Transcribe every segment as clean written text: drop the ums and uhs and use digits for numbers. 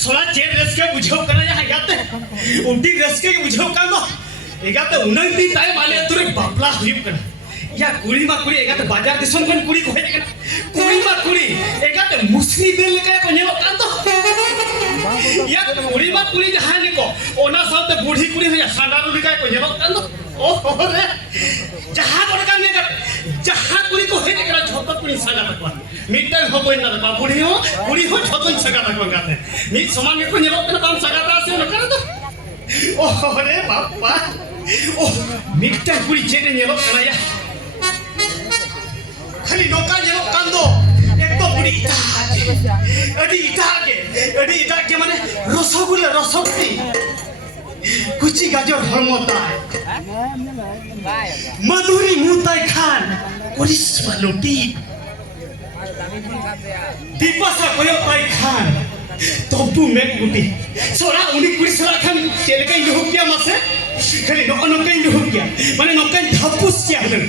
सोला चेर रस्के बुझाव करना या गाते उल्टी रस्के के बुझाव करना एगाते उन्नत दिन ताई माले तुरे बापला हुई करना या कुड़ी मा कुड़ी एगाते बाजार दिसों कौन कुड़ी को है करना कुड़ी मा कुड़ी एगाते मुस्लिम दिल का को नेलो कांतो या कुड़ी मा कुड़ी जहां निको ओना साउते बूढ़ी कुड़ी हो या सांडारू लिका को नेलो कांतो ओ रे जहां कोन का ने जहां कुड़ी को है करना झोपा कुड़ी सागा तकवा मिटन हो कोई ना बा बूढ़ी हो झोपन सागा तकवा गाते मी समान को नेलो कांतो बाम सागा ता से न कर दो ओ रे बापा ओ मिटन कुड़ी चेने नेलो काना या खाली नौका नेलो कांदो एक तो कुड़ी इटा के माने रसगुल्ला रसगुल्ली कुची गाजर हरमताय मधुरी मुताय खान करिस बालोटी दीपासा कोयोताय खान तोपू मेक गुटी सोरा उनी कुड़ी सोरा खान चेलका इहो किया मासे खाली नौका इहो किया माने नौका धपुस किया हन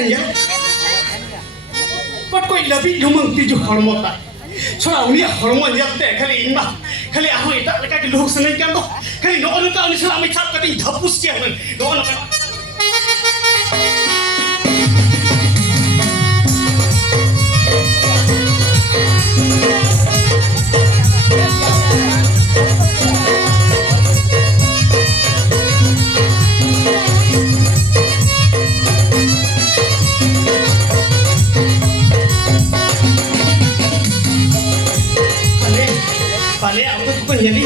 ya pat koy labi jumang tiju hormota sola uni hormo yatte khali inna khali aho eta leka ki lok sanai kan do khali no onu ka uni sola ami chap kati dhapus sia man no onu ka jadi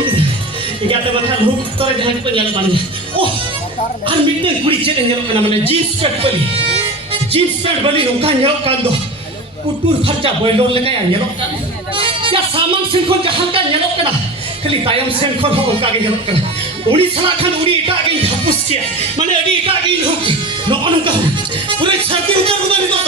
igate mata luk tore jahan ko nyal ban oh an mitte kuri chede nyal kana mane jeans pant bali nongka nyal kan do utur kharcha boilor leka ya nyal kan ya saman sin ko jahan ka nyal kana khali tayam sen ko onka ge nyal kana uni sala khan uni ita ge hapus kia mane adi ita ge hok no onka pure chhati utar utar ni to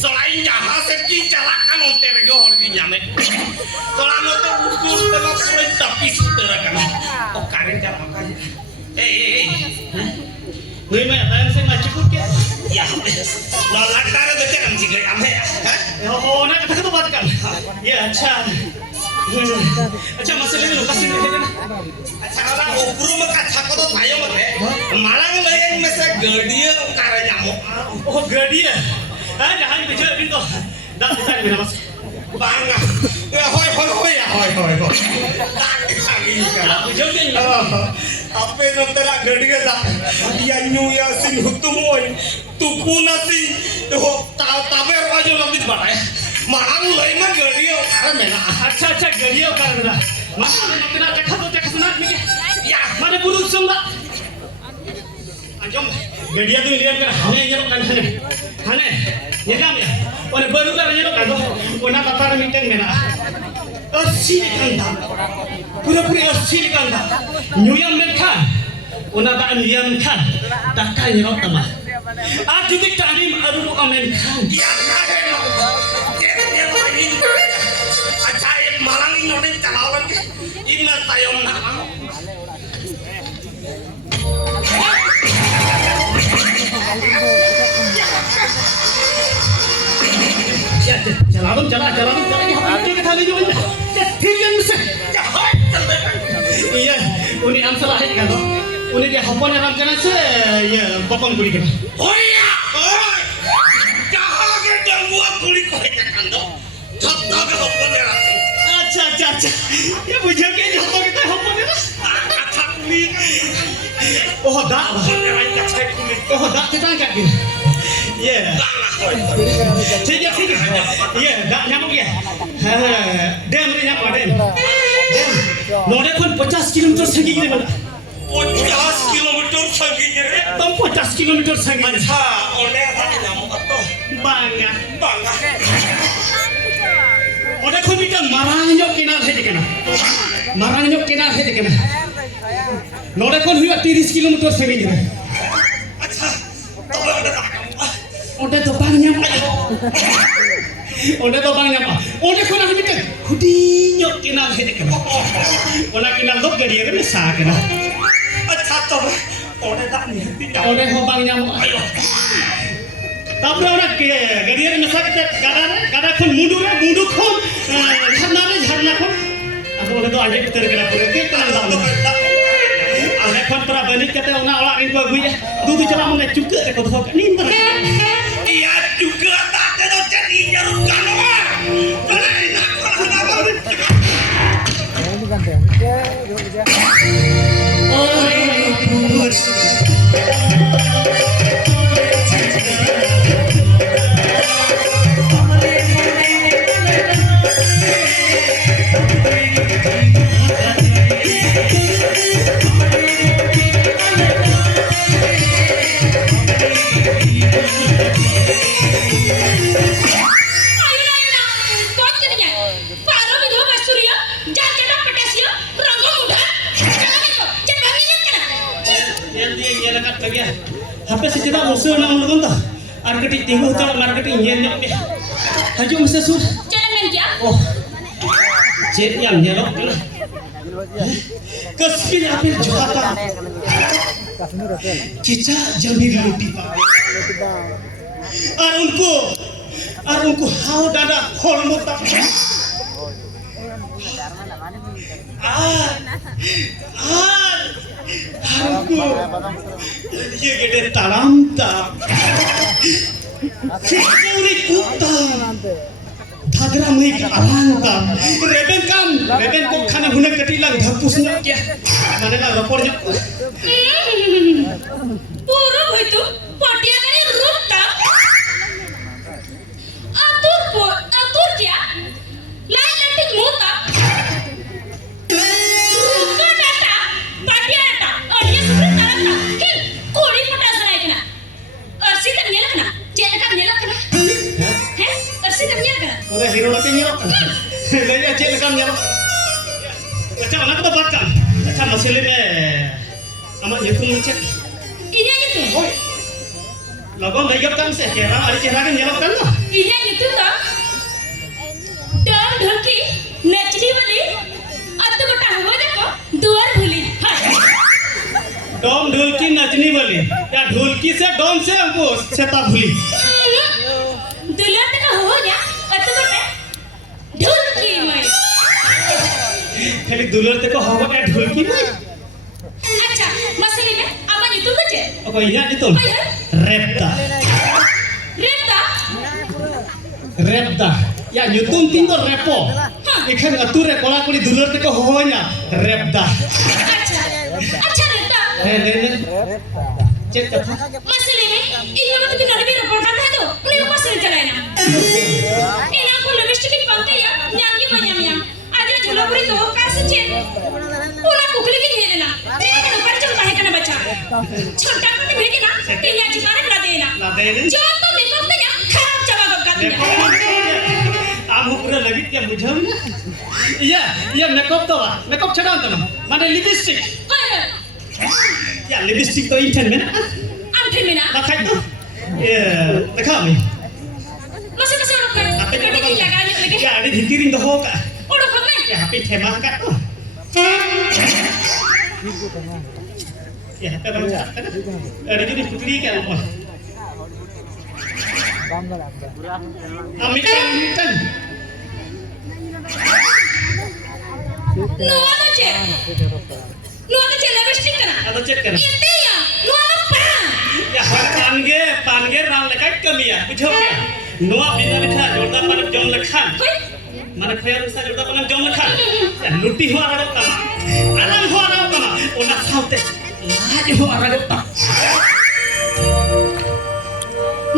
selain jahat seki calakan onter go horgi nyame solano to ukur telo kulit tapi suterakan oh karen cara makanya gue mah tayang saya nggak cukup ya ya nolak taruh tuh kan sih gak ame ya oh nak kita tuh kan ya acha masalah ini lokasi ini aja acha orang ukur makan cakot tuh tayo malah ngelayan masa gadia karen nyamuk oh gadia jangan bicara gitu. Dah kita ni mas. Bangga. Ya hoi. Tak lagi kan. Bicara ni. Apa yang terak gadi kita? Ya nyu ya sin hutumoi. Tuku nasi. Tuh taber aja lagi di mana? Mahal lagi mah gadi yo. Karena mana? Acha gadi yo karena. Mahal lagi nak cakap senang ni. Ya mana buruk semua. Anjom. Gadi tu lihat kan. Hane nyerok kan hane. Nyedam ya, orang baru kan nyerok kan, orang bapak minta mena, asli kanda, pura-pura asli kanda, nyuyam mereka, orang tak nyuyam kan, tak kaya nyerok sama, jadi tarim aru amen kan, ya kan, jadi lagi, ajaib malang ini orang calawan, ini tayong nama. Ya, jalan ini apa yang kita lihat juga. Tidak bisa. Iya, uni amsalah kan. Uni dia hapon yang kan ya popon kulit kan. Oh iya. Jangan kita buat kulit kan do. Contoh ke hapon yang. Acha. Ya bujang ke contoh kita hapon yang. Acha kulit. Oh dah. Oh dah kita angkat gini. Iya. ঠিক আছে iya dak nyamuk ya dem ni nyamuk dem node kon 50 kilometer sangging ni mana 50 kilometer sangging re tom 50 kilometer sangging अच्छा onde tak nyamuk to bangga bangga ode kon kita marang nyok kenal heje kana marang nyok kenal heje kana node kon huya 30 kilometer sangging re अच्छा tobe onde onde tak to bang nyamuk onde to bang nyamuk onde kon aku mikir hudinyok kenal heje kana ona kenal dok gadiya kana sa kana अच्छा tobe onde tak ni onde ho bang nyamuk ayo তারপরে ওরা গাড়িয়ার মেশা করতে গাড়া খুন মুন্ডু খুন ঝারনা খুন আদো ওরে তো আগে ভিতরে গেলা পরে কে কান দাও আর এখন তোরা বনি কতে ওনা ওলা রিন কো গুইয়া দুদু চলা মনে চুকে রে কত হোক নিন না iya juga tak ada jadi jaruk kanoa boleh nak Hape sejenak musuh nang ulun ta ar keti tinggu cala marketing yen nyok be haju musuh sur Jangan dia. oh cek yang nyelok lah kasbir apil johata kita jamir luti pa ar unku hau dada holmo ta ये गेटे ताराम ता सिक्योरी कुत्ता धागरा मई आराम ता रेबेन को खाने हुने कटी लग धपुस न क्या माने ला रपोड़ ज Puro itu patia kali ruta. Atur dia. Lain letik muta. Ruka data, patia data. Orangnya seperti tarata. Hil, kuri putar sana itu na. Arsi tak nyelak na. Nyelak na. Heh, arsi tak nyelak na. ओरे hero लते nyerok ले या check लकम nyerok अच्छा mana kita batkan अच्छा मसले में amak nyutum cek Ini aja tuh. oi logon dayap kan se chehra ari chehra kan nyerok kan na Ini aja tuh tak. Dan ढोलकी नचली वाली अत्तु बटा हो देखो दुआर भूली डोम ढोलकी नचनी वाली या ढोलकी से डोम से हमको सेता भूली दुल्हन तक हो जा अत्तु बटा ढोलकी में खाली दुलर ते को हवा का ढोलकी में अच्छा मसले में अब ये तो बचे ओको इना दितो repta रेता ya nyutum tin to repo ikan ature kola kuli dulur te ko honya repda अच्छा रेता le cek kata मसले में इन लोगों की नॉलेज रिपोर्ट करता है तो उन्हें मसले चलाए ना इन आपको लिपस्टिक पंखा या न्यागी बन्यामिया आज झोलापुरी तो कैसे चे उन्हें कुकली की घेरे ना तेरे का ऊपर चलता है करना बच्चा छोटा करके भेजे ना तेरे आज मारे ला देना जो तो देखो तो या खराब जवाब कर दिया aku pura lebih yang bujang iya makeup cadang tu mana lipstick ya lipstick tu inten mana अंठे में ना lakai tu dekam ni masih orang kan apa kita yang lagi lagi ya ada dikirim tu hoka udah kemana ya HP tema kat tu ya HP bang kat ada jadi putri kan apa Amitan Nuan aja lipstick kena atau cek kan itu ya nuan apa ya pange ram lekat kami ya bujo ya noa bina bitha jorda panam jom lekhan mana khayar usa jorda panam jom lekhan ya luti ho arado tama alam ho arado tama ona saute laj ho arado tama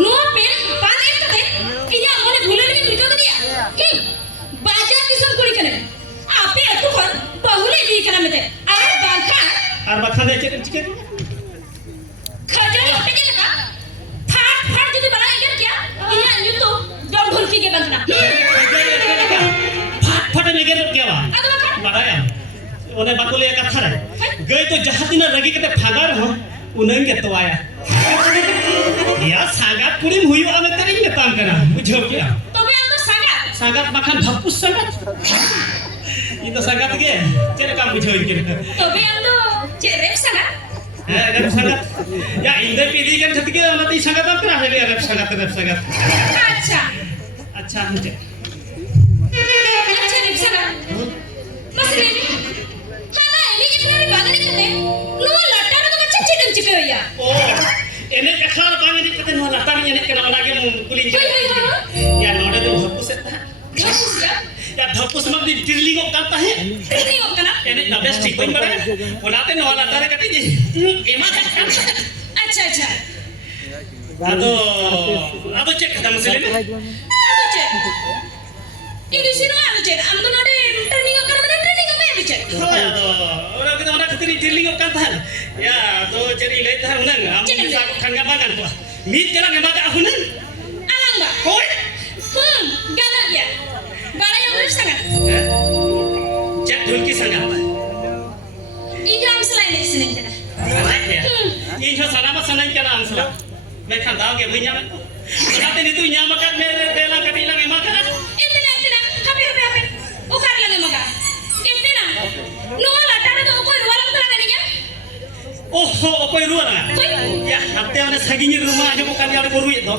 nuan pe pantuna. फट निकल क्या बा Ado makan. बाराया ओने बाकुले कथा रे गई तो जहां दिन रगी के फागर हो उनन के तो आया या सागात कुड़ी हुई वाला तेरे ही काम करना बुझो क्या Tobe ando sangat. सागात makan hapus sangat itu sangat ke cere काम बुझो इनके Tobe ando cerep sangat. rep sangat ya Inder पीरी kan ketika nanti sangat apa lah rep sangat Acha. अच्छा मुझे Ya cerep sangat. Masih ini. Hana ini ikhlas banget nih. Lu latar tuh kan cicit cipe ya. oh ini ikhlas banget nih kata nu latar nya nih kena lagi kulin ya node tuh hapus Bagus ya. ya hapus mah di tirling kata है Ini kok kana? ini nabes ठीक बन बड़ा बनाते no latar kati जी एमा kan Acha. aduh cek kata muslim Ando cek. Ini sih no ando cek. Ando nade training kan mana training apa ya cek? orang kita orang ketiri tirling kata ya tuh jadi lihat har unang am bisa kanga bagan tuh mit kena ngebaga ahunan Alang ba? koi Gana ya. Bara yang harus sangat. cek dholki sangat Ini am selain di sini cek. ini sana sana kena ansla मैं खंदा के भैया में बनाते नहीं तू यहाँ मकान मेरे देला कटीला में मकान Itu na. Hape. Ukar lang maga. Itu na. Nuwa latar tuh koi rualang tuh lagi nih. oh कोई रुआ ना ya हफ्ते वाले सगिनी rumah aja bukan yang ada itu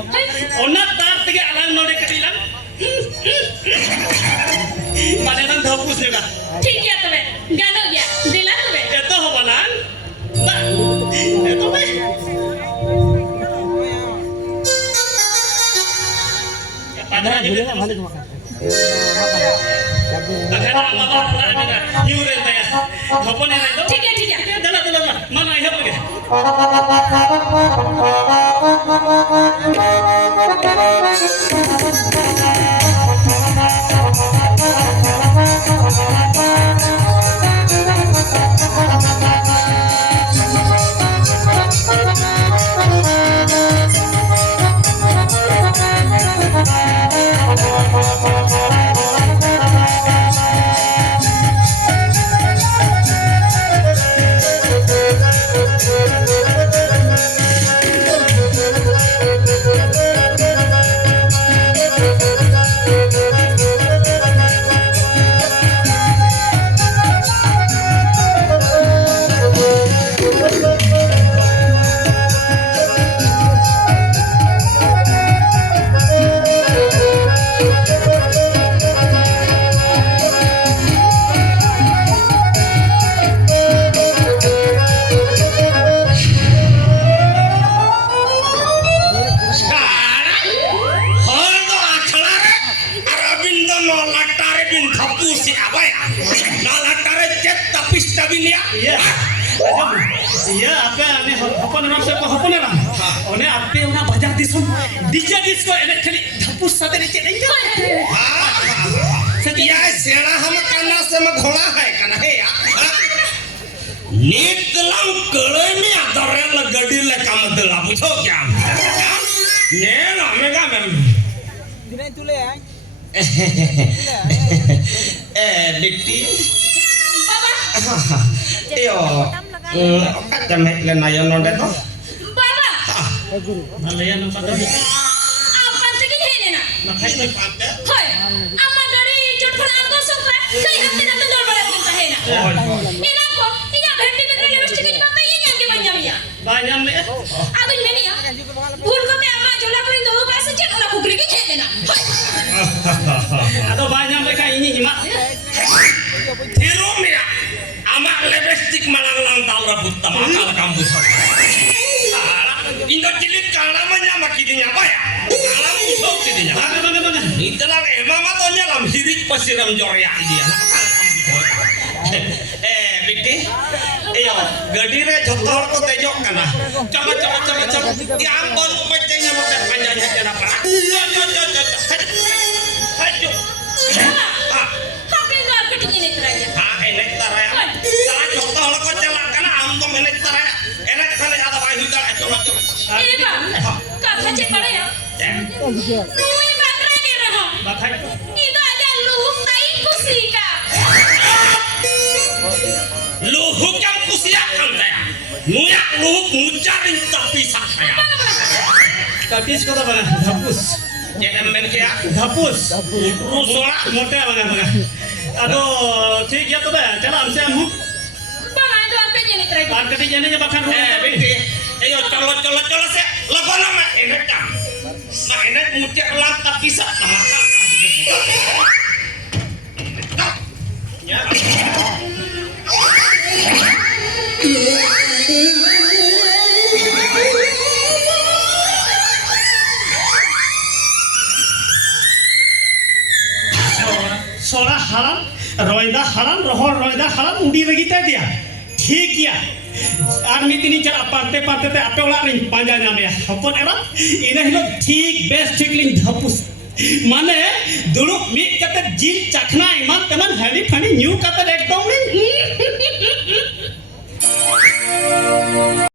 onak tar tiga alang node ketilang mana nang dhapus juga ठीक है तबे. Gano ya. Dela tबे. itu hobalan nah itu be padahal juga akan apa apa yuren ya hapon ini itu ठीक है. dala mana ya pergi iya iya apa ane hapon orang siapa hapon orang one ape una bajar disum DJ disco enek kali dhapus sate ni cek या सेना हम करना से मैं घोड़ा है करना है या निकलम कड़े में आदरे लगड़ी ले काम दला बुझो क्या ने ना मैं का मैं दिनाई तुले है बिट्टी Baba. iyo kata mek le na yo nonde to Baba. malayan ang patay Apa sih ini na? nakai ni pante Hoy. Ama dari jodhon angko sokra. Kali hatte na to dor barat kita hai na. Ina ko. Ina bhetti में university की बात ये yang के banyak ya. banyak le Aduh ini ya. Bul ko te ama jola kuri do paisa cek ona kukri ki khele na. atau banyak mereka ini himat Hero ya amak lebestik malang lantal rebut tamakal kampus Indo cilik kala manya makidinya apa ya kala musuh kidinya mana itulah emang matonya lam hirik pasiram jorya dia Bikti iyo gadire jotor ko tejok kana coba di ambon pecengnya makan panjangnya jana perak haju Hape ngar keting ini teranya. enek taraya salah jotor ko celak kana ambon enek taraya enek kali ada bayi dal coba Ini ba. Kata cek pada ya. Nui bakra ni raha. Batai. Itu aja luhuk tai kusika. Luhuk yang kusiakan saya. Nuyak luhuk mujarin tapi saya. Tapi sekolah mana? Dapus. Jangan main kia. Dapus. Rusola. Motor mana? Aduh, ठीक है तो बे चला हमसे हम Bang, itu artinya nih terakhir. बात करते जाने जब akan Binti. Ayo colo saya. Lagu nama enak kan. Nah enak mujak lantak kisah nama kan. Ya. सोरा हराम रोयदा हराम रोहर रोयदा हराम उड़ी रगीता दिया ठीक किया আর মিতিনি চারা পাতে পাতে আপে ওলা রিং পাঁজা নামে হপন এরা ইনা হিলো ঠিক বেস্ট ঠিক লিং ধাপুস মানে দুলুক মিট কাতে জিল চাখনা ইমান তেমন হানি ফানি নিউ কাতে একদম